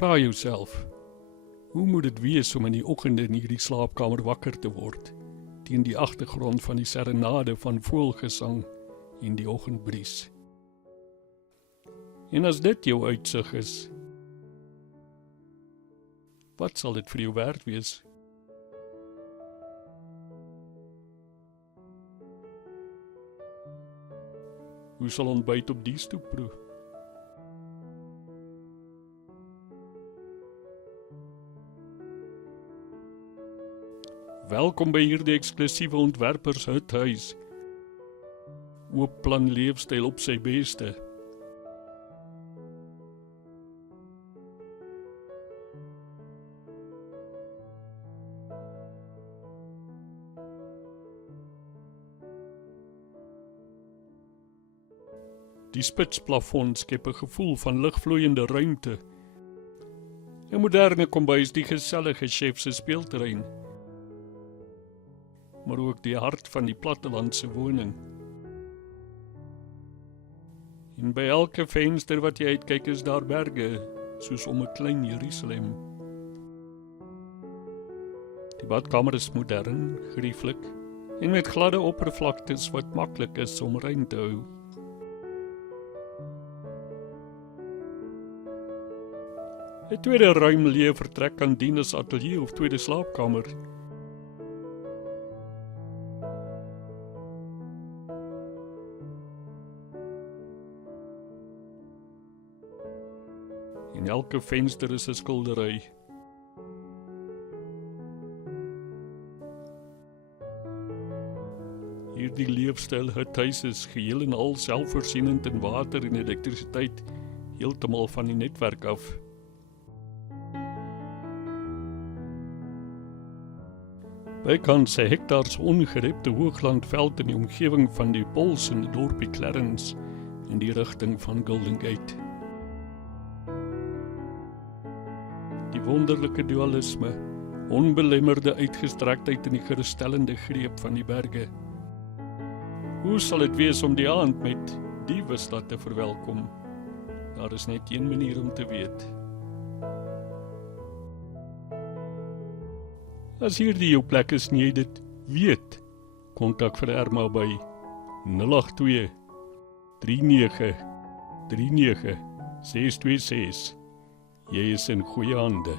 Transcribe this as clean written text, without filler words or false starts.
Vra jouself, hoe moet dit wees om in die oggende in hierdie slaapkamer wakker te word, teen die agtergrond van die serenade van voëlgesang en die oggendbries? En as dit jou uitsig is, wat sal dit vir jou werd wees? Hoe sal ontbyt op die stoep proe? Welkom by hierdie eksklusiewe ontwerpershuthuis. Oop plan leefstyl op sy beste. Die spitsplafon skep 'n gevoel van ligvloeiende ruimte. 'n Moderne kombuis, die gesellige chef se speelterrein, maar ook die hart van die plattelandse woning. En by elke venster wat jy uitkyk is daar berge, soos om 'n klein Jerusalem. Die badkamer is modern, gerieflik, en met gladde oppervlaktes wat maklik is om rein te hou. 'n tweede ruim leë vertrek kan dien as ateljee of tweede slaapkamer. In elke venster is 'n skildery. Hierdie leefstyl huthuis is geheel en al selfvoorsienend in water en elektrisiteit, heeltemal van die netwerk af. Bykans 'n hektaars ongerepte hooglandveld in die omgewing van die Pols in die dorpie Clarence in die rigting van Golden Gate. Die wonderlike dualisme, onbelemmerde uitgestrektheid en die geruststellende greep van die berge. Hoe sal dit wees om die aand met die Wisla te verwelkom? Daar is net een manier om te weet. As hierdie jou plek is en jy dit weet, kontak vir Irma by 082 39 39 626. Jy is in goeie hande.